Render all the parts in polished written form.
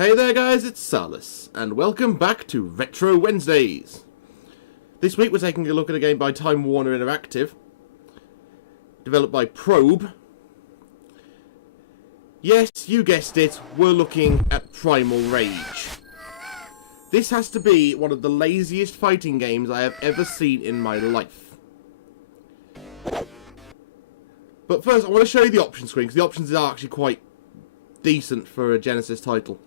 Hey there guys, it's Salis, and welcome back to Retro Wednesdays. This week we're taking a look at a game by Time Warner Interactive, developed by Probe. Yes, you guessed it, we're looking at Primal Rage. This has to be one of the laziest fighting games I have ever seen in my life. But first, I want to show you the option screen, because the options are actually quite decent for a Genesis title.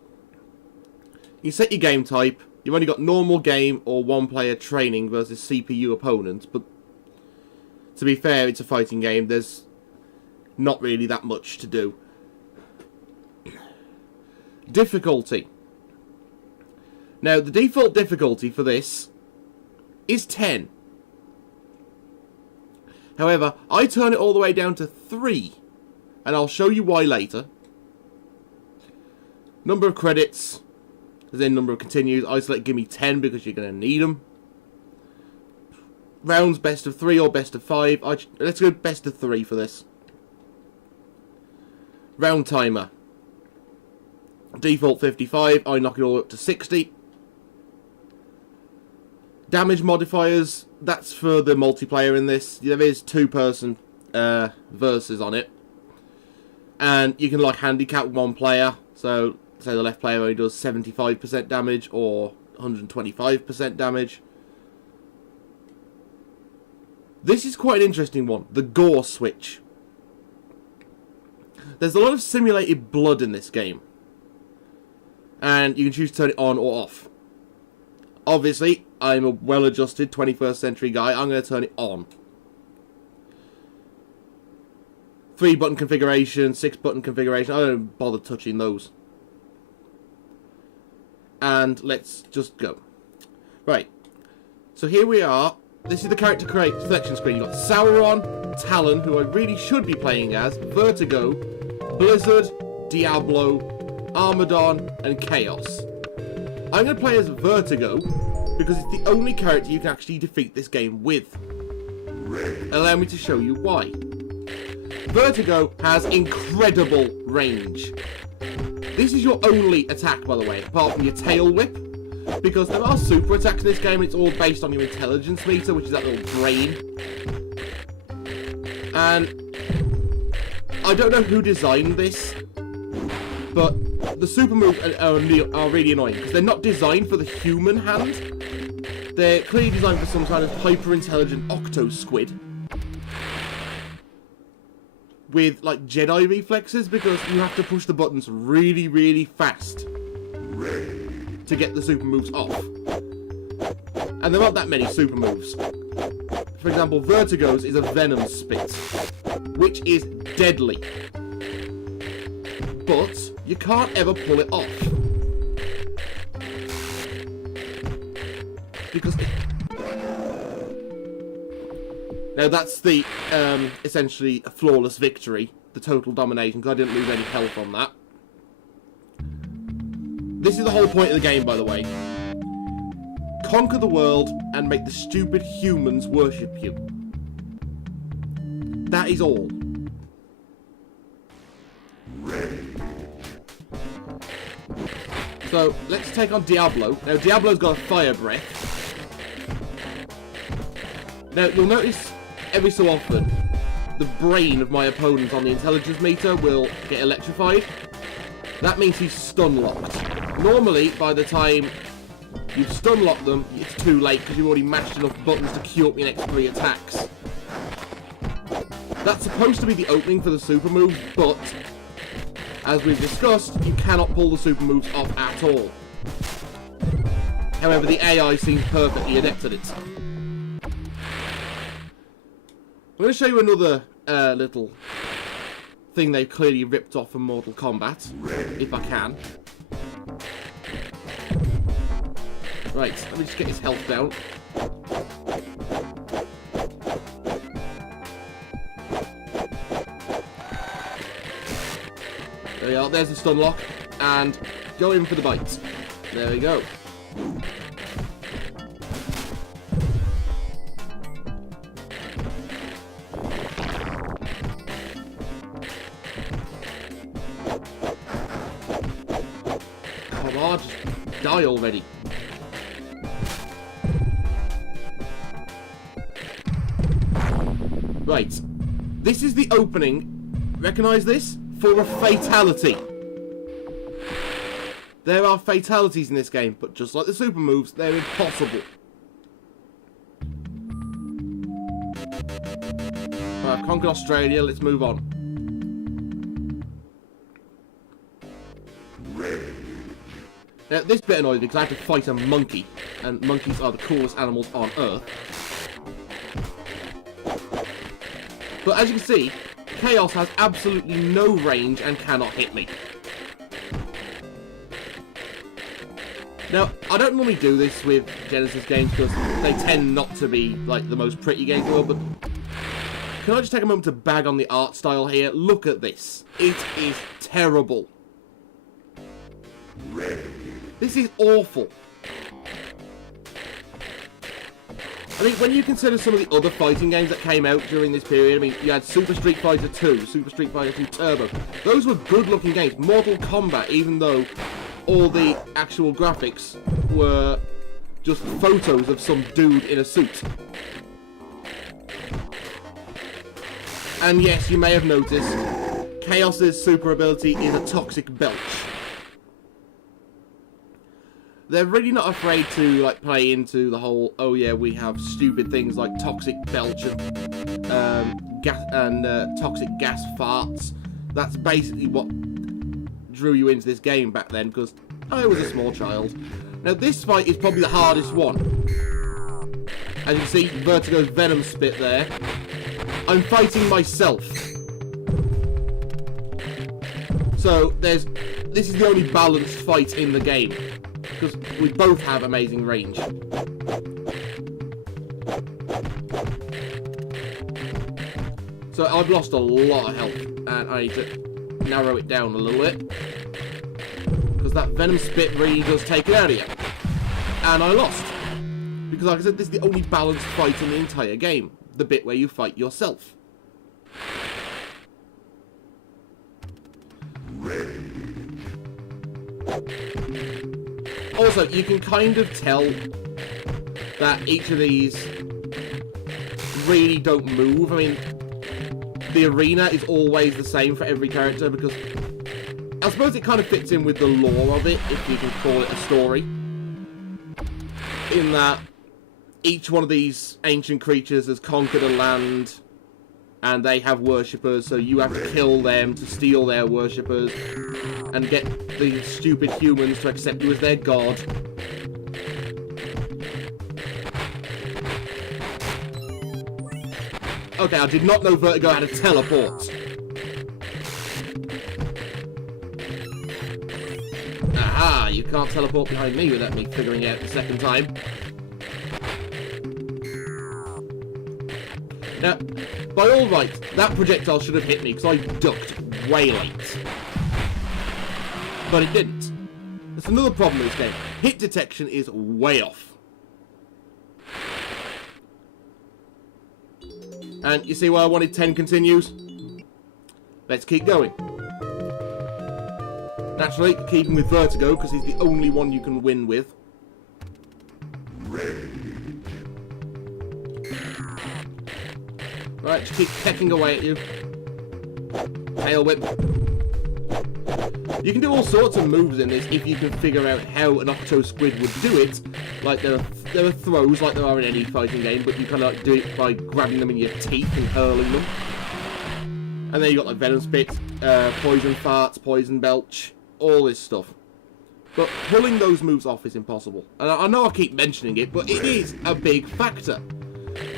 You set your game type. You've only got normal game or one-player training versus CPU opponents, but to be fair, it's a fighting game. There's not really that much to do. Difficulty. Now, the default difficulty for this is 10. However, I turn it all the way down to 3, and I'll show you why later. Number of credits, as in number of continues. I select give me 10 because you're going to need them. Rounds, best of 3 or best of 5. Let's go best of 3 for this. Round timer. Default 55. I knock it all up to 60. Damage modifiers. That's for the multiplayer in this. There is 2-person versus on it. And you can like handicap one player. So say the left player only does 75% damage or 125% damage. This is quite an interesting one. The gore switch. There's a lot of simulated blood in this game. And you can choose to turn it on or off. Obviously, I'm a well-adjusted 21st century guy. I'm going to turn it on. 3-button configuration, 6-button configuration. I don't bother touching those. And let's just go. Right. So here we are. This is the character selection screen. You've got Sauron, Talon, who I really should be playing as, Vertigo, Blizzard, Diablo, Armadon, and Chaos. I'm going to play as Vertigo because it's the only character you can actually defeat this game with. Allow me to show you why. Vertigo has incredible range. This is your only attack, by the way, apart from your tail whip, because there are super attacks in this game, and it's all based on your intelligence meter, which is that little brain. And I don't know who designed this, but the super moves are really annoying, because they're not designed for the human hand. They're clearly designed for some kind of hyper-intelligent octo-squid with like Jedi reflexes, because you have to push the buttons really, really fast to get the super moves off. And there aren't that many super moves. For example, Vertigo's is a Venom Spit, which is deadly. But you can't ever pull it off. Because now that's the essentially a flawless victory, the total domination, because I didn't lose any health on that. This is the whole point of the game, by the way. Conquer the world and make the stupid humans worship you. That is all. So, let's take on Diablo. Now, Diablo's got a fire breath. Now, you'll notice every so often, the brain of my opponent on the intelligence meter will get electrified. That means he's stun-locked. Normally, by the time you've stun-locked them, it's too late because you've already mashed enough buttons to queue up your next 3 attacks. That's supposed to be the opening for the super move, but as we've discussed, you cannot pull the super moves off at all. However, the AI seems perfectly adept at it. I'm going to show you another little thing they've clearly ripped off from Mortal Kombat, if I can. Right, let me just get his health down. There we are, there's the stun lock, and go in for the bite. There we go. hard. Just die already. Right. This is the opening. Recognise this? For a fatality. There are fatalities in this game, but just like the super moves, they're impossible. Right, I've conquered Australia, let's move on. Now, this bit annoys me because I have to fight a monkey, and monkeys are the coolest animals on Earth. But as you can see, Chaos has absolutely no range and cannot hit me. Now, I don't normally do this with Genesis games because they tend not to be like the most pretty games in the world, but can I just take a moment to bag on the art style here? Look at this. It is terrible. This is awful. I mean, when you consider some of the other fighting games that came out during this period, I mean, you had Super Street Fighter 2, Super Street Fighter 2 Turbo. Those were good-looking games. Mortal Kombat, even though all the actual graphics were just photos of some dude in a suit. And yes, you may have noticed, Chaos's super ability is a toxic belch. They're really not afraid to like play into the whole, oh yeah, we have stupid things like toxic belch and toxic gas farts. That's basically what drew you into this game back then, because I was a small child. Now this fight is probably the hardest one. As you can see, Vertigo's Venom Spit there. I'm fighting myself. So this is the only balanced fight in the game, because we both have amazing range. So I've lost a lot of health, and I need to narrow it down a little bit, because that Venom Spit really does take it out of you. And I lost, because like I said, this is the only balanced fight in the entire game, the bit where you fight yourself. Also, you can kind of tell that each of these really don't move. I mean, the arena is always the same for every character, because I suppose it kind of fits in with the lore of it, if you can call it a story. In that each one of these ancient creatures has conquered a land, and they have worshippers, so you have to kill them to steal their worshippers and get the stupid humans to accept you as their god. Okay, I did not know Vertigo had a teleport. Aha, you can't teleport behind me without me figuring it out the second time. Now, by all rights, that projectile should have hit me because I ducked way late. But it didn't. That's another problem with this game. Hit detection is way off. And you see why I wanted 10 continues? Let's keep going. Naturally, keeping with Vertigo, because he's the only one you can win with. Right, just keep pecking away at you. Tail whip. You can do all sorts of moves in this if you can figure out how an octo-squid would do it. Like, there are throws like there are in any fighting game, but you kind of like do it by grabbing them in your teeth and hurling them. And then you got like Venom Spit, Poison Farts, Poison Belch, all this stuff. But pulling those moves off is impossible. And I know I keep mentioning it, but it is a big factor.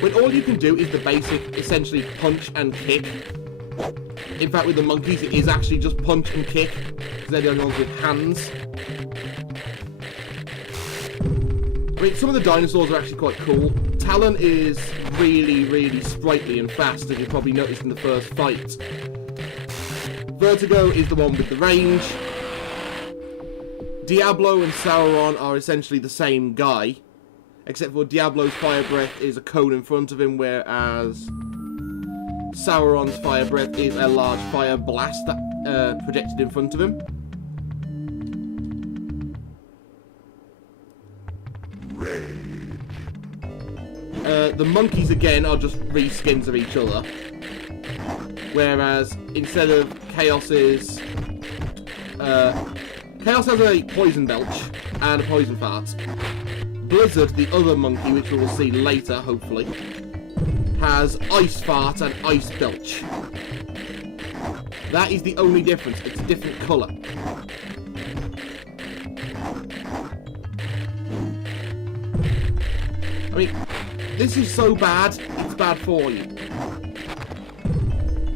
When all you can do is the basic, essentially, punch and kick. In fact, with the monkeys, it is actually just punch and kick, because they're the only ones with hands. I mean, some of the dinosaurs are actually quite cool. Talon is really, really sprightly and fast, as you probably noticed in the first fight. Vertigo is the one with the range. Diablo and Sauron are essentially the same guy, except for Diablo's fire breath is a cone in front of him, whereas Sauron's fire breath is a large fire blast that projected in front of him. The monkeys, again, are just reskins of each other. Whereas, instead of Chaos's... Chaos has a poison belch and a poison fart. Blizzard, the other monkey, which we will see later, hopefully, has ice fart and ice belch. That is the only difference. It's a different colour. I mean, this is so bad, it's bad for you.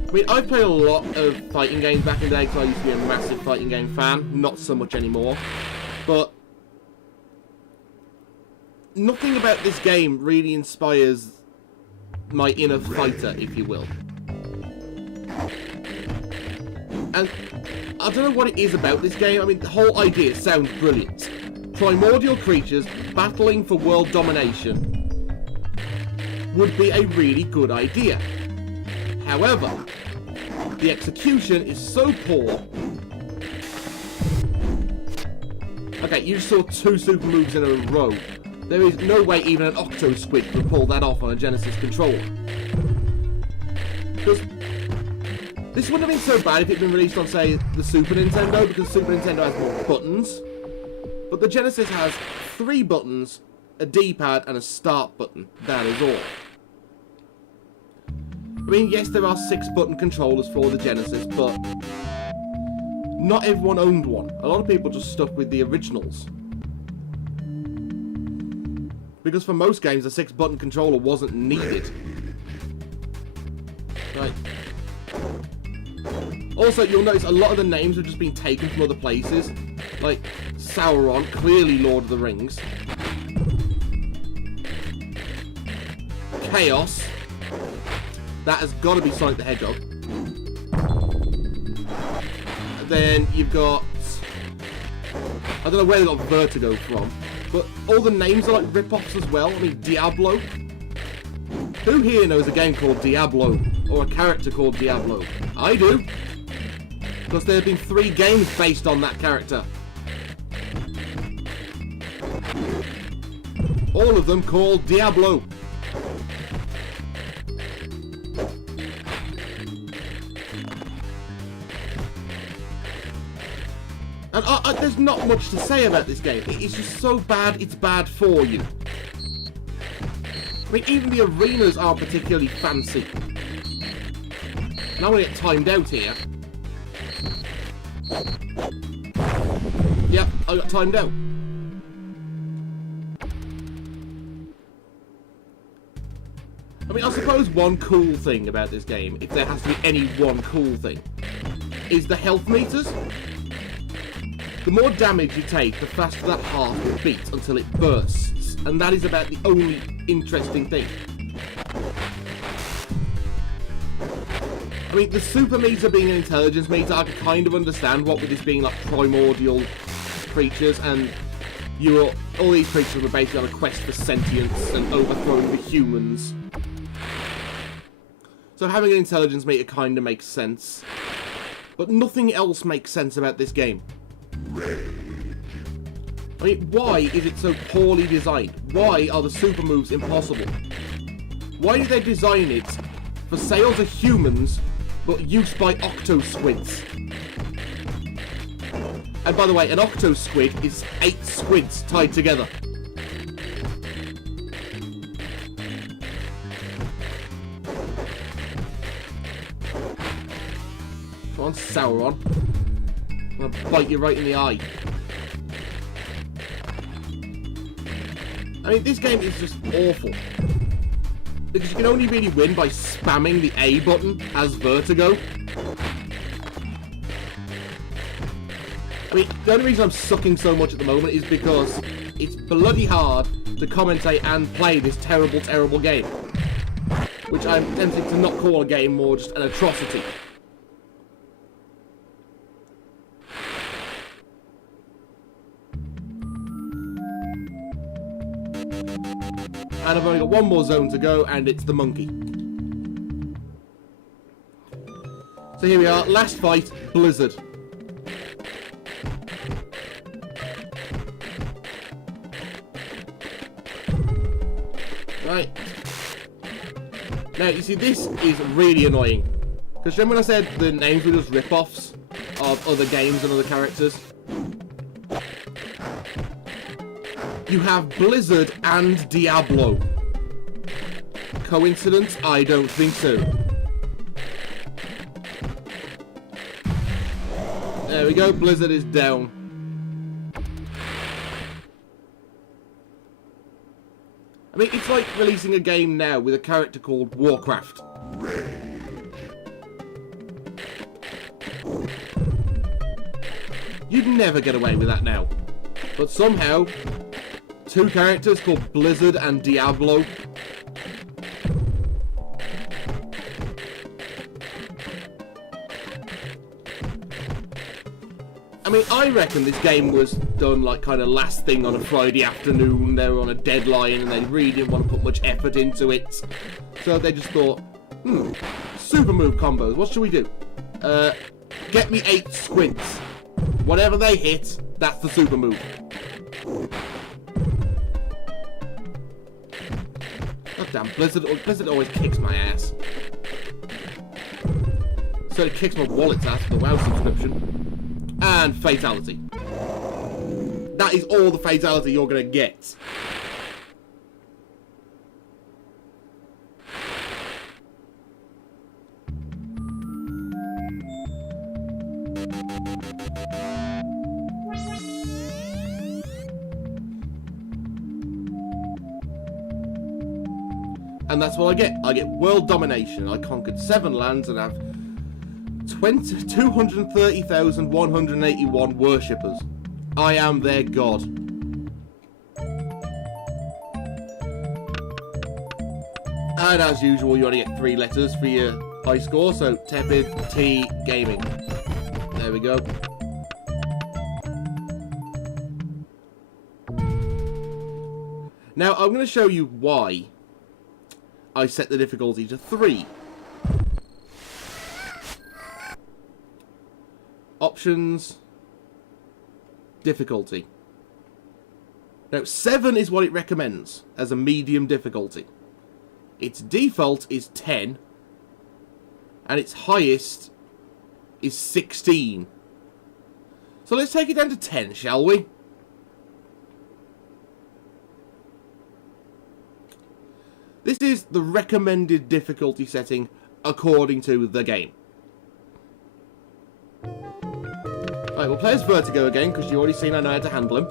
I mean, I've played a lot of fighting games back in the day because I used to be a massive fighting game fan. Not so much anymore. But nothing about this game really inspires my inner fighter, if you will. And I don't know what it is about this game. I mean, the whole idea sounds brilliant. Primordial creatures battling for world domination would be a really good idea. However, the execution is so poor. Okay, you saw 2 super moves in a row. There is no way even an octo-squid could pull that off on a Genesis controller. Because this wouldn't have been so bad if it had been released on, say, the Super Nintendo, because Super Nintendo has more buttons. But the Genesis has 3 buttons, a D-pad, and a start button. That is all. I mean, yes, there are 6-button controllers for the Genesis, but not everyone owned one. A lot of people just stuck with the originals. Because for most games, a 6-button controller wasn't needed. Right. Also, you'll notice a lot of the names have just been taken from other places. Like, Sauron, clearly Lord of the Rings. Chaos. That has got to be Sonic the Hedgehog. Then you've got... I don't know where they got Vertigo from. But all the names are like rip-offs as well. I mean, Diablo. Who here knows a game called Diablo? Or a character called Diablo? I do. Because there have been 3 games based on that character. All of them called Diablo. And there's not much to say about this game. It's just so bad, it's bad for you. I mean, even the arenas aren't particularly fancy. And I'm going to get timed out here. Yep, I got timed out. I mean, I suppose one cool thing about this game, if there has to be any one cool thing, is the health meters. The more damage you take, the faster that heart will beat until it bursts. And that is about the only interesting thing. I mean, the super meter being an intelligence meter, I can kind of understand what with this being like primordial creatures, and all these creatures were basically on a quest for sentience and overthrowing the humans. So having an intelligence meter kind of makes sense. But nothing else makes sense about this game. I mean, why is it so poorly designed? Why are the super moves impossible? Why did they design it for sale to humans, but use by octo-squids? And by the way, an octo-squid is 8 squids tied together. Come on, Sauron. I'm gonna bite you right in the eye. I mean, this game is just awful. Because you can only really win by spamming the A button as Vertigo. I mean, the only reason I'm sucking so much at the moment is because it's bloody hard to commentate and play this terrible, terrible game. Which I'm tempted to not call a game, more just an atrocity. And I've only got one more zone to go, and it's the monkey. So here we are, last fight, Blizzard. Right, Now, you see, this is really annoying. Because remember when I said the names were just rip-offs of other games and other characters? You have Blizzard and Diablo. Coincidence? I don't think so. There we go, Blizzard is down. I mean, it's like releasing a game now with a character called Warcraft. You'd never get away with that now. But somehow, two characters called Blizzard and Diablo. I mean, I reckon this game was done like kind of last thing on a Friday afternoon. They were on a deadline and they really didn't want to put much effort into it. So they just thought, super move combos, what should we do? Get me 8 squids. Whatever they hit, that's the super move. God damn, Blizzard always kicks my ass. So it kicks my wallet's ass for the WoW subscription. And fatality. That is all the fatality you're going to get. And that's what I get. I get world domination. I conquered 7 lands and have 230,181 worshippers. I am their god. And as usual, you only get 3 letters for your high score, so tepid T gaming. There we go. Now, I'm going to show you why I set the difficulty to 3. Options, difficulty. Now, 7 is what it recommends as a medium difficulty. Its default is 10, and its highest is 16. So let's take it down to 10, shall we? This is the recommended difficulty setting according to the game. Right, we'll play as Vertigo again, because you've already seen I know how to handle him.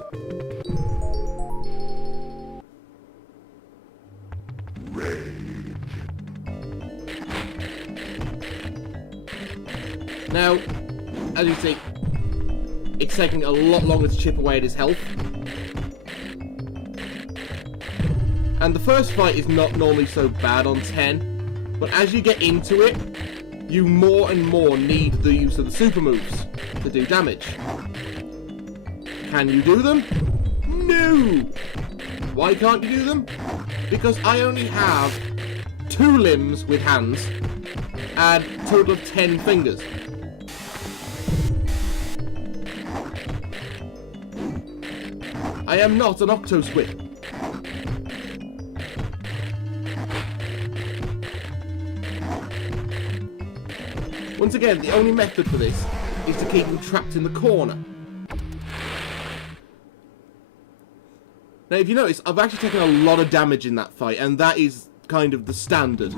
Now, as you see, it's taking a lot longer to chip away at his health. And the first fight is not normally so bad on 10, but as you get into it, you more and more need the use of the super moves to do damage. Can you do them? No! Why can't you do them? Because I only have 2 limbs with hands and a total of 10 fingers. I am not an octo-squid. Once again, the only method for this is to keep him trapped in the corner. Now, if you notice, I've actually taken a lot of damage in that fight, and that is kind of the standard.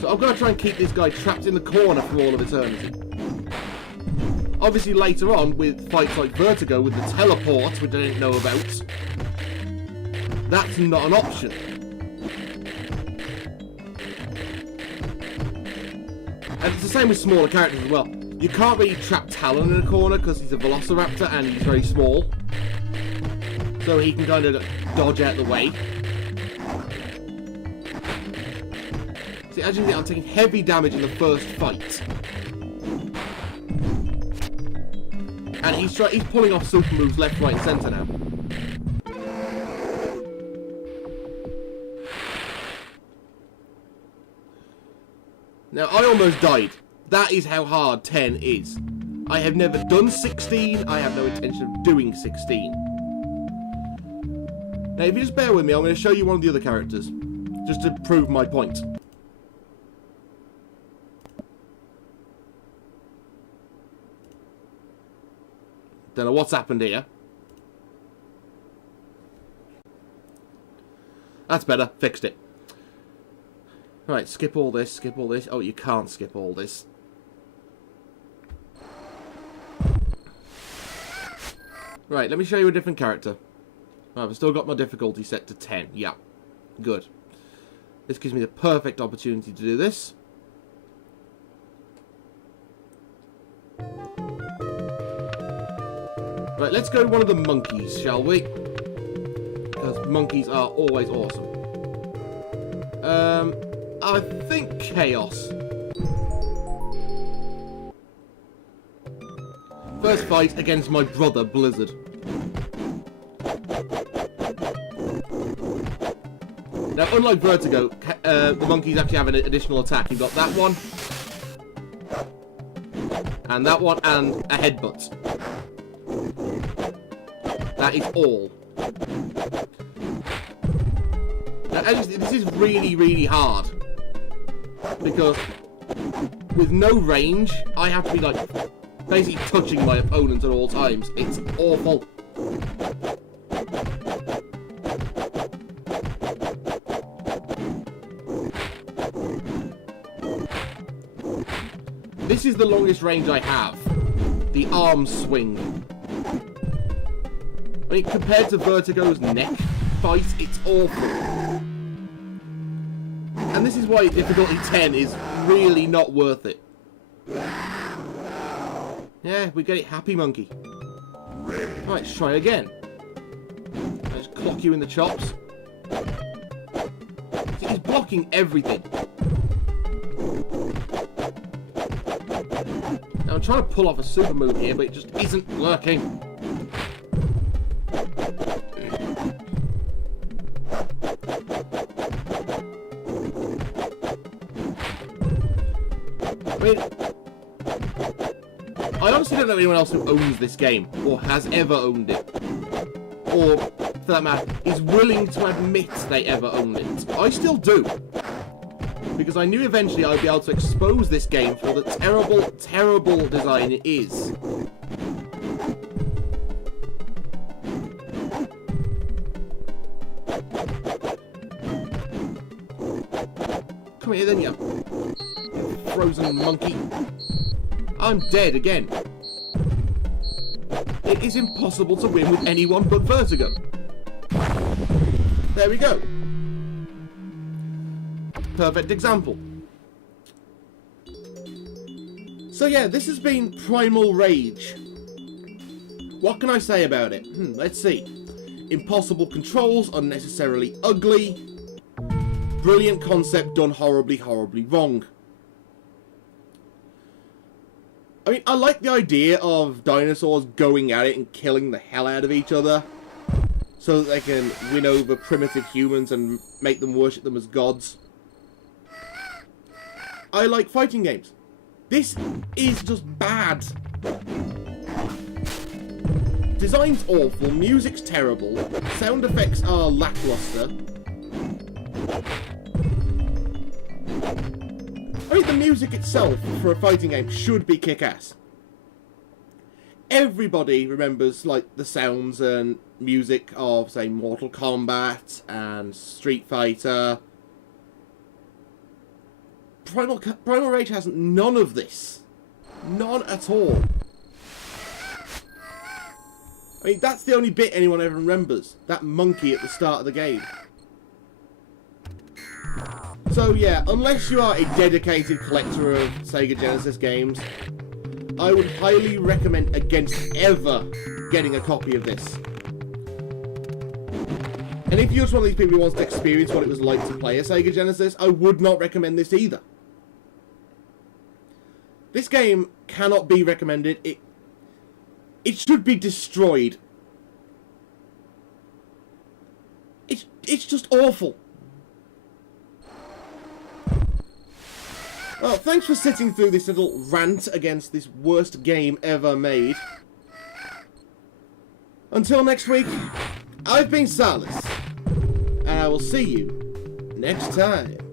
So I've got to try and keep this guy trapped in the corner for all of eternity. Obviously, later on, with fights like Vertigo, with the teleport, which I didn't know about, that's not an option. And it's the same with smaller characters as well. You can't really trap Talon in a corner because he's a Velociraptor and he's very small. So he can kind of dodge out the way. See, as you can see, I'm taking heavy damage in the first fight. And he's pulling off super moves left, right and centre now. Now, I almost died. That is how hard 10 is. I have never done 16. I have no intention of doing 16. Now, if you just bear with me, I'm going to show you one of the other characters, just to prove my point. Don't know what's happened here. That's better. Fixed it. Right, skip all this, skip all this. Oh, you can't skip all this. Right, let me show you a different character. Right, I've still got my difficulty set to 10. Yeah, good. This gives me the perfect opportunity to do this. Right, let's go one of the monkeys, shall we? Because monkeys are always awesome. I think Chaos. First fight against my brother, Blizzard. Now, unlike Vertigo, the monkeys actually have an additional attack. You've got that one, and that one, and a headbutt. That is all. Now, this is really, really hard. Because with no range, I have to be like basically touching my opponent at all times. It's awful. This is the longest range I have. The arm swing. I mean, compared to Vertigo's neck fight, it's awful. And this is why difficulty 10 is really not worth it. Yeah, we get it, happy monkey. Right, let's try again. Let's clock you in the chops. See, he's blocking everything. Now, I'm trying to pull off a super move here, but it just isn't working. I honestly don't know anyone else who owns this game, or has ever owned it, or, for that matter, is willing to admit they ever owned it. I still do, because I knew eventually I'd be able to expose this game for the terrible, terrible design it is. Come here then, you frozen monkey. I'm dead again. It is impossible to win with anyone but Vertigo. There we go. Perfect example. So yeah, this has been Primal Rage. What can I say about it? Let's see. Impossible controls, unnecessarily ugly. Brilliant concept done horribly, horribly wrong. I mean, I like the idea of dinosaurs going at it and killing the hell out of each other so that they can win over primitive humans and make them worship them as gods. I like fighting games. This is just bad. Design's awful, music's terrible, sound effects are lackluster. I mean, the music itself for a fighting game should be kick-ass. Everybody remembers, like, the sounds and music of, say, Mortal Kombat and Street Fighter. Primal Rage has none of this. None at all. I mean, that's the only bit anyone ever remembers. That monkey at the start of the game. So yeah, unless you are a dedicated collector of Sega Genesis games, I would highly recommend against ever getting a copy of this. And if you're just one of these people who wants to experience what it was like to play a Sega Genesis, I would not recommend this either. This game cannot be recommended. It should be destroyed. It's just awful. Well, thanks for sitting through this little rant against this worst game ever made. Until next week, I've been Salis. I will see you next time.